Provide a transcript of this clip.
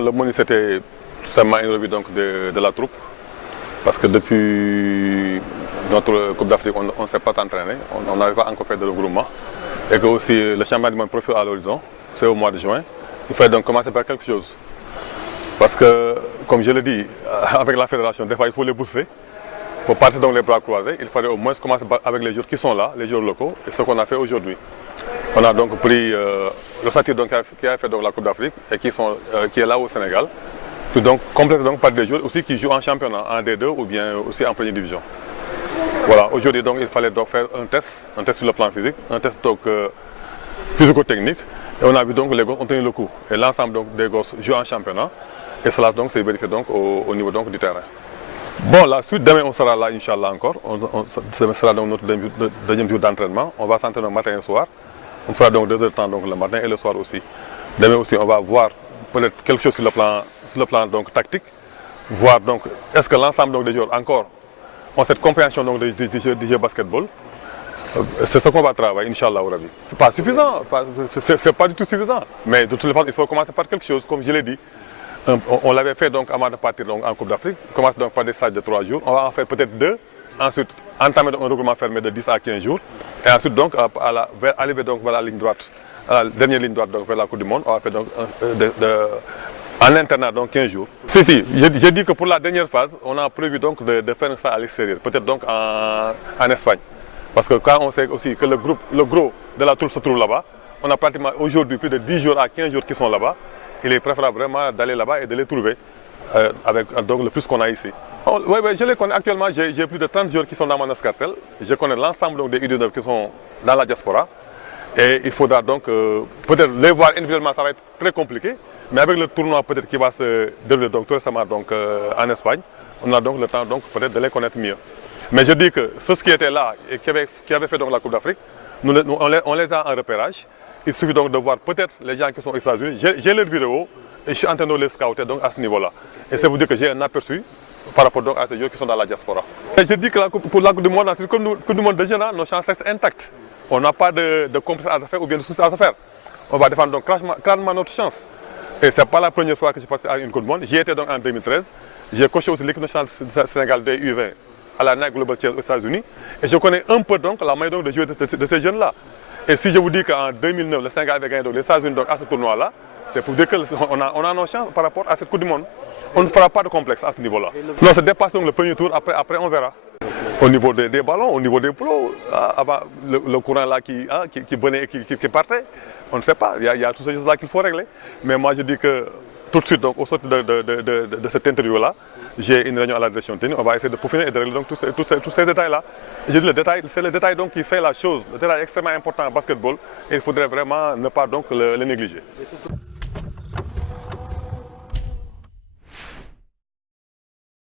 Bon, le menu c'était tout simplement une revue donc, de la troupe. Parce que depuis notre Coupe d'Afrique, on ne s'est pas entraîné, on n'avait pas encore fait de regroupement. Et que aussi le championnat du monde profile à l'horizon, c'est au mois de juin. Il fallait donc commencer par quelque chose. Parce que, comme je l'ai dit, avec la fédération, des fois il faut les pousser. Pour partir donc les bras croisés, il fallait au moins commencer avec les joueurs qui sont là, les joueurs locaux, et ce qu'on a fait aujourd'hui. On a donc pris le satire qui a fait donc la Coupe d'Afrique et qui est là au Sénégal. Puis donc complété donc par des joueurs aussi qui jouent en championnat, en D2 ou bien aussi en première division. Voilà, aujourd'hui donc il fallait donc faire un test sur le plan physique, un test donc physico-technique. Et on a vu donc les gosses ont tenu le coup. Et l'ensemble donc des gosses jouent en championnat. Et cela donc s'est vérifié donc au niveau donc du terrain. Bon, la suite, demain on sera là, Inch'Allah encore. Ce sera donc notre deuxième jour d'entraînement. On va s'entraîner le matin et le soir. On fera donc 2 heures de temps donc le matin et le soir aussi. Demain aussi on va voir peut-être quelque chose sur le plan donc tactique, voir donc est-ce que l'ensemble donc des joueurs encore ont cette compréhension donc du jeu basketball. C'est ce qu'on va travailler, Inch'Allah. C'est pas suffisant, c'est pas du tout suffisant. Mais de toutes les façons, il faut commencer par quelque chose, comme je l'ai dit. On l'avait fait donc avant de partir donc, en Coupe d'Afrique. On commence donc par des stages de 3 jours. On va en faire peut-être 2. Ensuite, entamer un regroupement fermé de 10 à 15 jours. Et ensuite, donc, arriver donc vers la ligne droite, à la dernière ligne droite donc, vers la Coupe du Monde. On va faire donc en internat donc 15 jours. Si, j'ai dit que pour la dernière phase, on a prévu donc de faire ça à l'extérieur, peut-être donc en Espagne. Parce que quand on sait aussi que le gros de la troupe se trouve là-bas, on a pratiquement aujourd'hui plus de 10 jours à 15 jours qui sont là-bas. Il est préférable vraiment d'aller là-bas et de les trouver avec donc, le plus qu'on a ici. Oui, je les connais actuellement, j'ai plus de 30 joueurs qui sont dans mon escarcelle. Je connais l'ensemble des U19 qui sont dans la diaspora. Et il faudra donc peut-être les voir individuellement, ça va être très compliqué. Mais avec le tournoi peut-être qui va se dérouler donc, tout récemment donc, en Espagne, on a donc le temps donc, peut-être de les connaître mieux. Mais je dis que ceux qui étaient là et qui avaient fait donc, la Coupe d'Afrique, on les a en repérage. Il suffit donc de voir peut-être les gens qui sont aux États-Unis. J'ai leurs vidéos et je suis en train de les scouter donc, à ce niveau-là. Et c'est pour dire que j'ai un aperçu par rapport donc, à ces joueurs qui sont dans la diaspora. Et je dis que pour la Coupe du Monde, dans cette Coupe du Monde de jeunes, nos chances restent intactes. On n'a pas de compétition à se faire ou bien de soucis à se faire. On va défendre donc clairement notre chance. Et ce n'est pas la première fois que je passe à une Coupe du Monde. J'y étais donc en 2013. J'ai coaché aussi l'équipe nationale du Sénégal des U20 à la Nike Global Challenge aux États-Unis. Et je connais un peu donc la manière de jouer de ces jeunes-là. Et si je vous dis qu'en 2009, le Sénégal avait gagné les États-Unis à ce tournoi-là, c'est pour dire qu'on a nos chances par rapport à cette Coupe du Monde. On ne fera pas de complexe à ce niveau-là. Non, c'est dépasse donc le premier tour, après on verra. Au niveau des ballons, au niveau des plots, avant le courant là qui venait et qui partait, on ne sait pas, il y a toutes ces choses-là qu'il faut régler. Mais moi je dis que tout de suite, donc, au sortir de cette interview-là, j'ai une réunion à la direction technique, on va essayer de peaufiner et de régler donc, tous ces détails-là. Je dis c'est le détail donc, qui fait la chose, le détail extrêmement important en basketball et il faudrait vraiment ne pas donc, le négliger.